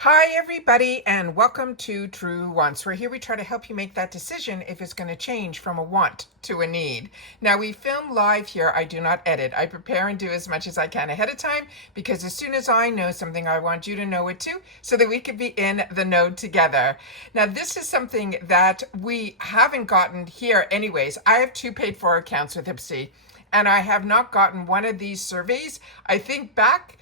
Hi everybody and welcome to Truewants, where here we try to help you make that decision if it's going to change from a want to a need. Now we film live here. I do not edit. I prepare and do as much as I can ahead of time because as soon as I know something, I want you to know it too so that we could be in the know together. Now this is something that we haven't gotten here anyways. I have 2 paid for accounts with IPSY and I have not gotten one of these surveys. I think back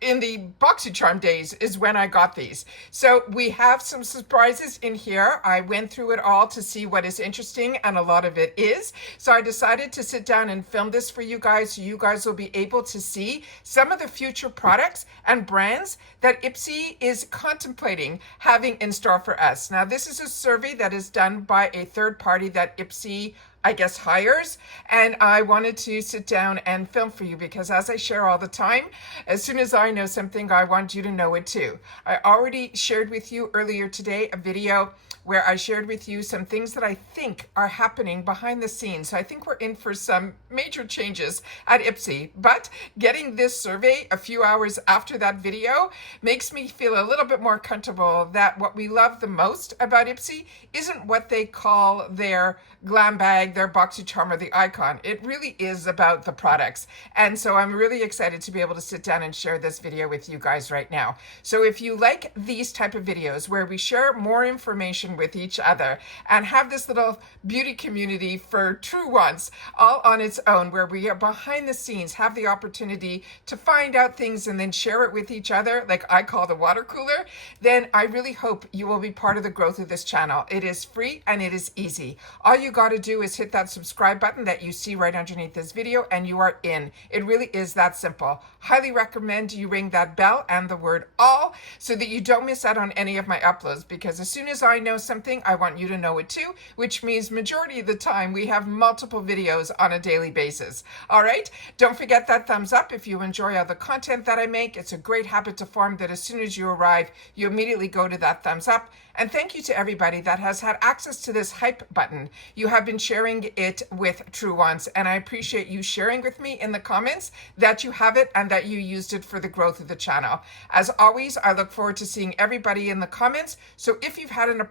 in the BoxyCharm days is when I got these. So we have some surprises in here. I went through it all to see what is interesting, and a lot of it is. So I decided to sit down and film this for you guys so you guys will be able to see some of the future products and brands that IPSY is contemplating having in store for us. Now, this is a survey that is done by a third party that IPSY hires, and I wanted to sit down and film for you because as I share all the time, as soon as I know something, I want you to know it too. I already shared with you earlier today a video where I shared with you some things that I think are happening behind the scenes. So I think we're in for some major changes at IPSY, but getting this survey a few hours after that video makes me feel a little bit more comfortable that what we love the most about IPSY isn't what they call their glam bag, their BoxyCharm, or the icon. It really is about the products. And so I'm really excited to be able to sit down and share this video with you guys right now. So if you like these type of videos where we share more information with each other and have this little beauty community for Truewants all on its own, where we are behind the scenes, have the opportunity to find out things and then share it with each other, like I call the water cooler, then I really hope you will be part of the growth of this channel. It is free and it is easy. All you got to do is hit that subscribe button that you see right underneath this video and you are in. It really is that simple. Highly recommend you ring that bell and the word all so that you don't miss out on any of my uploads, because as soon as I know something, I want you to know it too, which means majority of the time we have multiple videos on a daily basis. All right, don't forget that thumbs up if you enjoy all the content that I make. It's a great habit to form that as soon as you arrive, you immediately go to that thumbs up. And thank you to everybody that has had access to this hype button. You have been sharing it with Truewants, and I appreciate you sharing with me in the comments that you have it and that you used it for the growth of the channel. As always, I look forward to seeing everybody in the comments. So if you've had an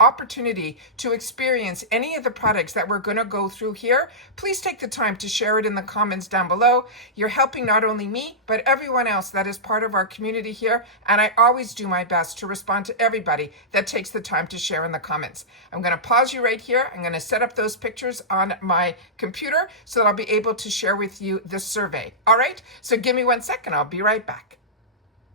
opportunity to experience any of the products that we're going to go through here, please take the time to share it in the comments down below. You're helping not only me, but everyone else that is part of our community here, and I always do my best to respond to everybody that takes the time to share in the comments. I'm going to pause you right here. I'm going to set up those pictures on my computer so that I'll be able to share with you the survey. All right, so give me 1 second. I'll be right back.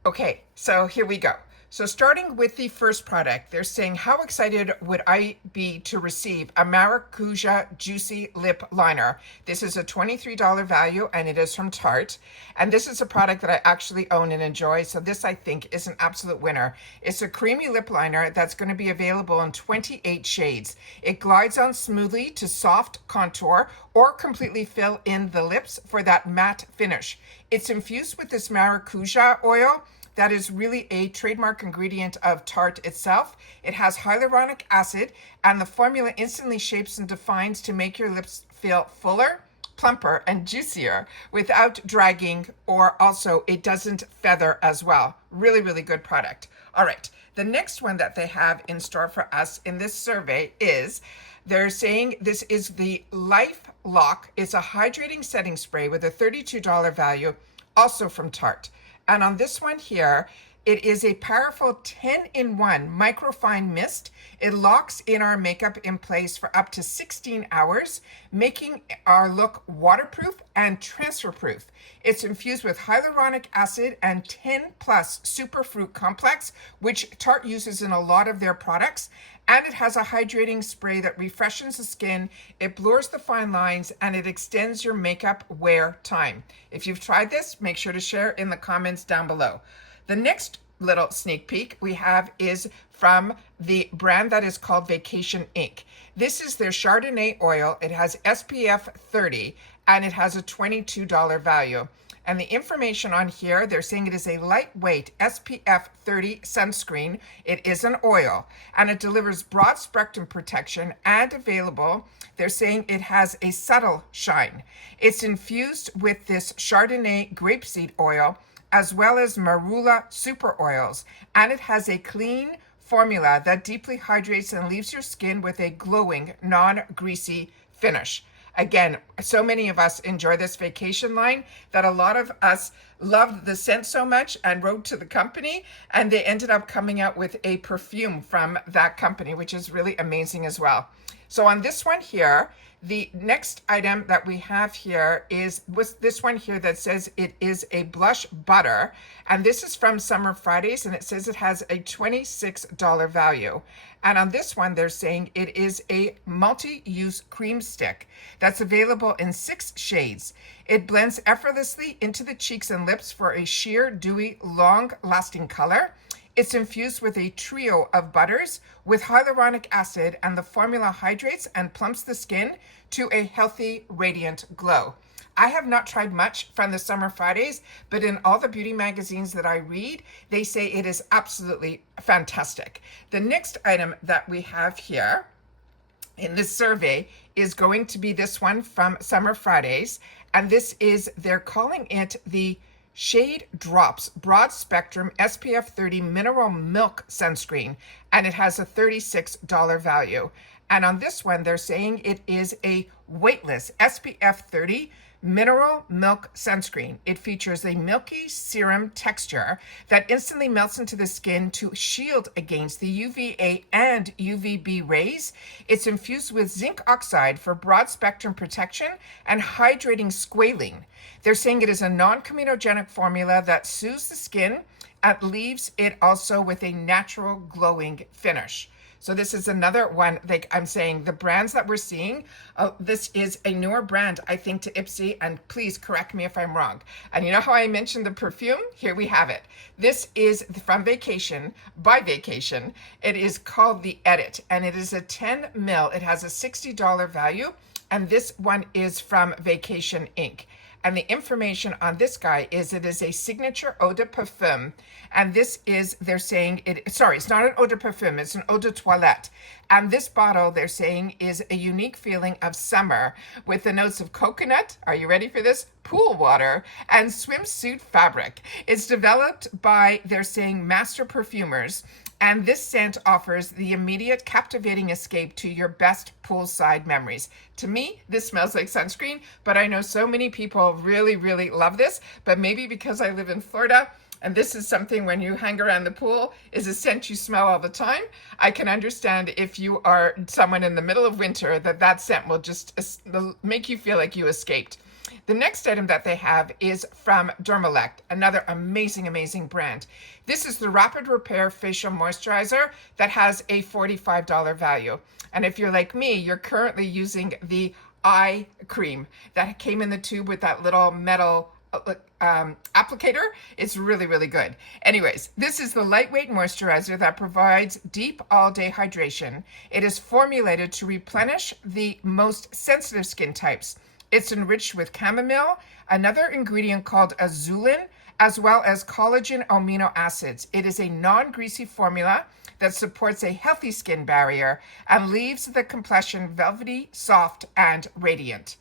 Okay, so here we go. So starting with the first product, they're saying, how excited would I be to receive a Maracuja Juicy Lip Liner? This is a $23 value and it is from Tarte. And this is a product that I actually own and enjoy. So this, I think, is an absolute winner. It's a creamy lip liner that's going to be available in 28 shades. It glides on smoothly to soft contour or completely fill in the lips for that matte finish. It's infused with this Maracuja oil. That is really a trademark ingredient of Tarte itself. It has hyaluronic acid, and the formula instantly shapes and defines to make your lips feel fuller, plumper, and juicier without dragging, or also it doesn't feather as well. Really, really good product. All right, the next one that they have in store for us in this survey is, they're saying this is the Life Lock. It's a hydrating setting spray with a $32 value, also from Tarte. And on this one here, it is a powerful 10-in-1 microfine mist. It locks in our makeup in place for up to 16 hours, making our look waterproof and transfer proof. It's infused with hyaluronic acid and 10+ superfruit complex, which Tarte uses in a lot of their products. And it has a hydrating spray that refreshes the skin, it blurs the fine lines, and it extends your makeup wear time. If you've tried this, make sure to share in the comments down below. The next little sneak peek we have is from the brand that is called Vacation Inc. This is their Chardonnay oil. It has SPF 30 and it has a $22 value. And the information on here, they're saying it is a lightweight SPF 30 sunscreen. It is an oil and it delivers broad spectrum protection and available. They're saying it has a subtle shine. It's infused with this Chardonnay grapeseed oil as well as marula super oils, and it has a clean formula that deeply hydrates and leaves your skin with a glowing, non-greasy finish. Again, so many of us enjoy this vacation line that a lot of us loved the scent so much and wrote to the company, and they ended up coming out with a perfume from that company, which is really amazing as well. So on this one here, the next item that we have here is this one here that says it is a blush butter, and this is from Summer Fridays, and it says it has a $26 value. And on this one, they're saying it is a multi-use cream stick that's available in 6 shades. It blends effortlessly into the cheeks and lips for a sheer, dewy, long-lasting color. It's infused with a trio of butters with hyaluronic acid, and the formula hydrates and plumps the skin to a healthy, radiant glow. I have not tried much from the Summer Fridays, but in all the beauty magazines that I read, they say it is absolutely fantastic. The next item that we have here in this survey is going to be this one from Summer Fridays, and this is, they're calling it the Shade Drops Broad Spectrum SPF 30 Mineral Milk Sunscreen, and it has a $36 value. And on this one, they're saying it is a weightless SPF 30 Mineral Milk Sunscreen. It features a milky serum texture that instantly melts into the skin to shield against the UVA and UVB rays. It's infused with zinc oxide for broad spectrum protection and hydrating squalene. They're saying it is a non-comedogenic formula that soothes the skin and leaves it also with a natural glowing finish. So this is another one, like I'm saying, the brands that we're seeing, this is a newer brand, I think, to IPSY, and please correct me if I'm wrong. And you know how I mentioned the perfume? Here we have it. This is from Vacation, by Vacation. It is called the Edit, and it is a 10 ml. It has a $60 value, and this one is from Vacation Inc. And the information on this guy is it is a signature eau de parfum. And this is, they're saying, it's not an eau de parfum, it's an eau de toilette. And this bottle, they're saying, is a unique feeling of summer with the notes of coconut, are you ready for this? Pool water and swimsuit fabric. It's developed by, they're saying, master perfumers. And this scent offers the immediate captivating escape to your best poolside memories. To me, this smells like sunscreen, but I know so many people really, really love this. But maybe because I live in Florida, and this is something when you hang around the pool, is a scent you smell all the time. I can understand if you are someone in the middle of winter that scent will just make you feel like you escaped. The next item that they have is from Dermelect, another amazing, amazing brand. This is the Rapid Repair Facial Moisturizer that has a $45 value. And if you're like me, you're currently using the eye cream that came in the tube with that little metal applicator. It's really, really good. Anyways, this is the lightweight moisturizer that provides deep all-day hydration. It is formulated to replenish the most sensitive skin types. It's enriched with chamomile, another ingredient called azulin, as well as collagen amino acids. It is a non-greasy formula that supports a healthy skin barrier and leaves the complexion velvety, soft, and radiant.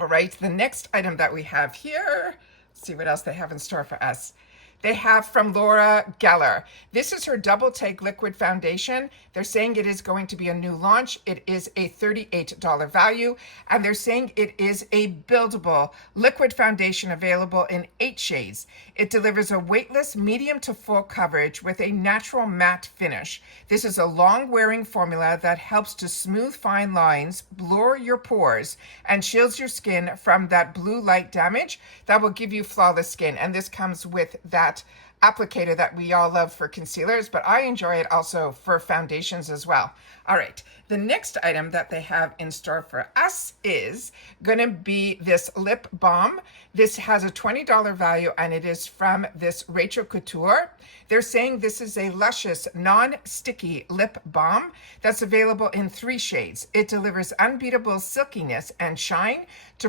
All right, the next item that we have here, let's see what else they have in store for us. They have from Laura Geller. This is her Double Take Liquid Foundation. They're saying it is going to be a new launch. It is a $38 value, and they're saying it is a buildable liquid foundation available in 8 shades. It delivers a weightless medium to full coverage with a natural matte finish. This is a long-wearing formula that helps to smooth fine lines, blur your pores, and shields your skin from that blue light damage that will give you flawless skin. And this comes with that applicator that we all love for concealers, but I enjoy it also for foundations as well. All right, the next item that they have in store for us is going to be this lip balm. This has a $20 value, and it is from this Rachel Couture. They're saying this is a luscious, non-sticky lip balm that's available in 3 shades. It delivers unbeatable silkiness and shine to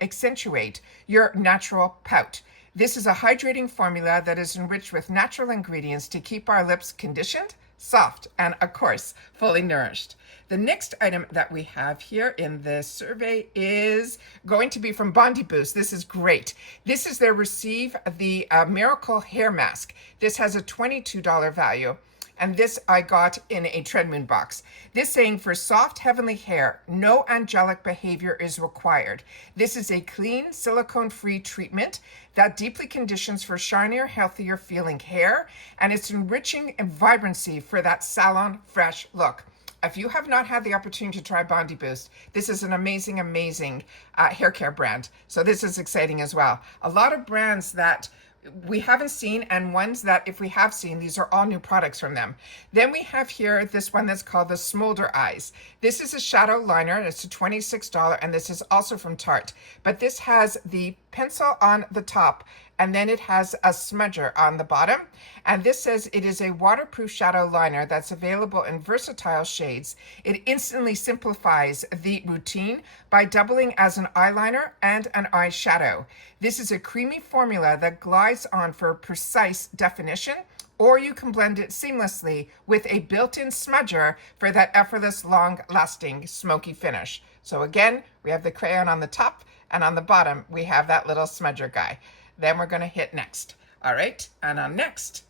accentuate your natural pout. This is a hydrating formula that is enriched with natural ingredients to keep our lips conditioned, soft, and of course, fully nourished. The next item that we have here in this survey is going to be from Bondi Boost. This is great. This is their Receive the Miracle Hair Mask. This has a $22 value. And this I got in a Tread Moon box. This saying, for soft, heavenly hair, no angelic behavior is required. This is a clean, silicone-free treatment that deeply conditions for shinier, healthier feeling hair, and it's enriching and vibrancy for that salon fresh look. If you have not had the opportunity to try Bondi Boost, this is an amazing, amazing hair care brand. So this is exciting as well. A lot of brands that we haven't seen, and ones that if we have seen, these are all new products from them. Then we have here this one that's called the SmolderEyes. This is a shadow liner. It's a $26, and this is also from Tarte. But this has the pencil on the top, and then it has a smudger on the bottom. And this says it is a waterproof shadow liner that's available in versatile shades. It instantly simplifies the routine by doubling as an eyeliner and an eyeshadow. This is a creamy formula that glides on for precise definition, or you can blend it seamlessly with a built-in smudger for that effortless, long-lasting, smoky finish. So again, we have the crayon on the top, and on the bottom, we have that little smudger guy. Then we're going to hit next. All right, and on next,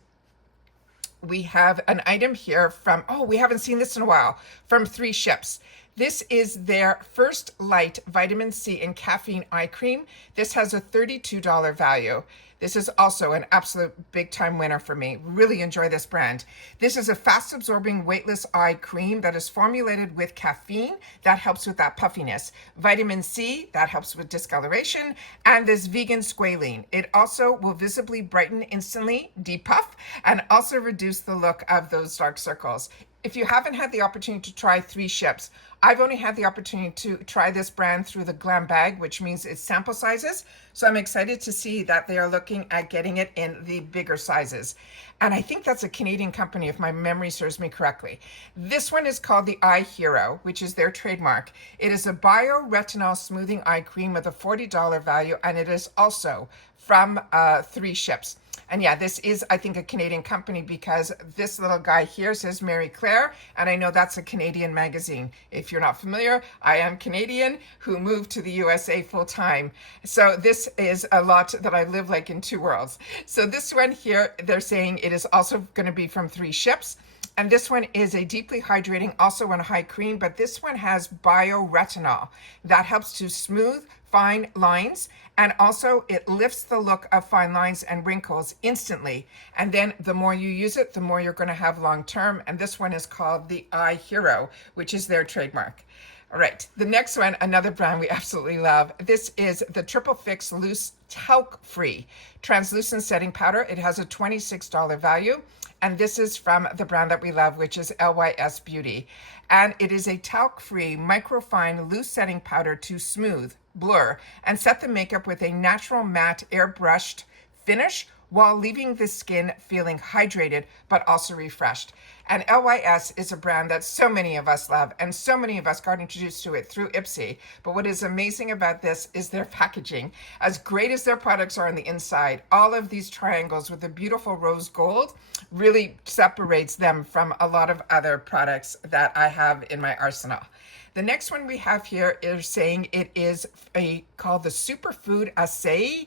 we have an item here from, oh, we haven't seen this in a while, from 3 Ships. This is their First Light Vitamin C and Caffeine Eye Cream. This has a $32 value. This is also an absolute big time winner for me. Really enjoy this brand. This is a fast absorbing weightless eye cream that is formulated with caffeine that helps with that puffiness, vitamin C that helps with discoloration, and this vegan squalene. It also will visibly brighten instantly, depuff, and also reduce the look of those dark circles. If you haven't had the opportunity to try 3 Ships, I've only had the opportunity to try this brand through the Glam Bag, which means it's sample sizes. So I'm excited to see that they are looking at getting it in the bigger sizes. And I think that's a Canadian company, if my memory serves me correctly. This one is called the Eye Hero, which is their trademark. It is a bio-retinol smoothing eye cream with a $40 value, and it is also from 3 Ships. And yeah, this is, I think, a Canadian company because this little guy here says Mary Claire, and I know that's a Canadian magazine. If you're not familiar, I am Canadian who moved to the USA full time. So this is a lot that I live like in 2 worlds. So this one here, they're saying it is also going to be from 3 Ships. And this one is a deeply hydrating, also on a high cream, but this one has bioretinol that helps to smooth fine lines, and also it lifts the look of fine lines and wrinkles instantly. And then the more you use it, the more you're going to have long term. And this one is called the Eye Hero, which is their trademark. All right, the next one, another brand we absolutely love. This is the Triple Fix Loose Talc-Free Translucent Setting Powder. It has a $26 value. And this is from the brand that we love, which is Lys Beauty. And it is a talc-free, microfine, loose setting powder to smooth, blur, and set the makeup with a natural matte airbrushed finish while leaving the skin feeling hydrated but also refreshed. And Lys is a brand that so many of us love, and so many of us got introduced to it through IPSY. But what is amazing about this is their packaging. As great as their products are on the inside, all of these triangles with the beautiful rose gold really separates them from a lot of other products that I have in my arsenal. The next one we have here is saying it is called the Superfood Acai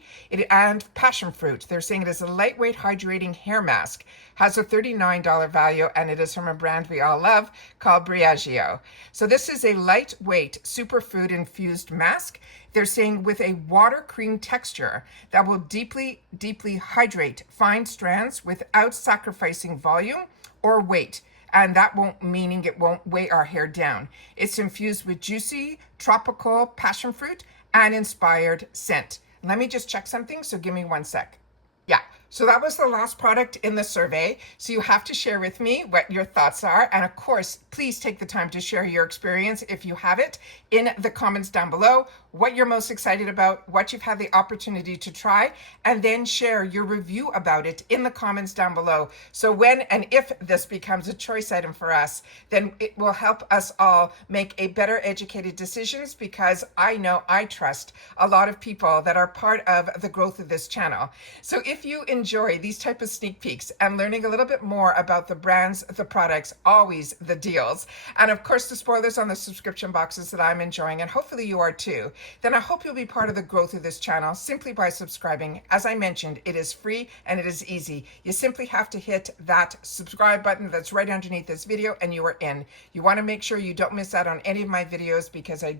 and Passion Fruit. They're saying it is a lightweight hydrating hair mask, has a $39 value, and it is from a brand we all love called Briogeo. So this is a lightweight superfood infused mask. They're saying with a water cream texture that will deeply, deeply hydrate fine strands without sacrificing volume or weight. And that meaning it won't weigh our hair down. It's infused with juicy, tropical passion fruit and inspired scent. Let me just check something, so give me 1 sec. Yeah, so that was the last product in the survey. So you have to share with me what your thoughts are. And of course, please take the time to share your experience if you have it in the comments down below. what you're most excited about, what you've had the opportunity to try, and then share your review about it in the comments down below. So when and if this becomes a choice item for us, then it will help us all make a better educated decisions, because I know I trust a lot of people that are part of the growth of this channel. So if you enjoy these type of sneak peeks and learning a little bit more about the brands, the products, always the deals, and of course the spoilers on the subscription boxes that I'm enjoying, and hopefully you are too, then I hope you'll be part of the growth of this channel simply by subscribing. As I mentioned, it is free and it is easy. You simply have to hit that subscribe button that's right underneath this video and you are in. You want to make sure you don't miss out on any of my videos, because I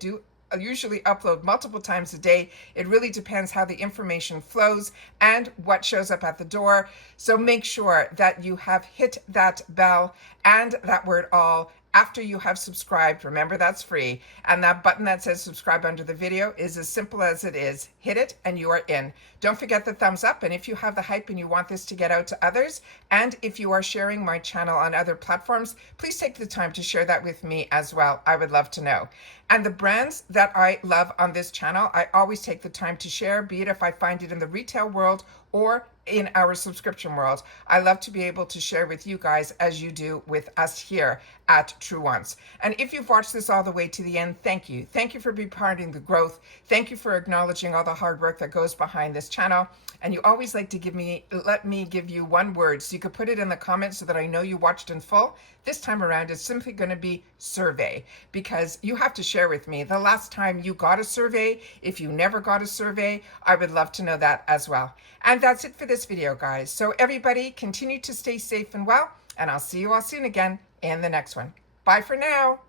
usually upload multiple times a day. It really depends how the information flows and what shows up at the door. So make sure that you have hit that bell and that word all after you have subscribed. Remember, that's free. And that button that says subscribe under the video is as simple as it is. Hit it and you are in. Don't forget the thumbs up. And if you have the hype and you want this to get out to others, and if you are sharing my channel on other platforms, please take the time to share that with me as well. I would love to know. And the brands that I love on this channel, I always take the time to share, be it if I find it in the retail world or in our subscription world. I love to be able to share with you guys as you do with us here at Truewants. And if you've watched this all the way to the end, thank you. Thank you for being part of the growth. Thank you for acknowledging all the hard work that goes behind this channel. And you always like to let me give you one word, so you could put it in the comments so that I know you watched in full. This time around, it's simply going to be survey, because you have to share with me the last time you got a survey. If you never got a survey, I would love to know that as well. And that's it for this video, guys. So everybody, continue to stay safe and well, and I'll see you all soon again in the next one. Bye for now.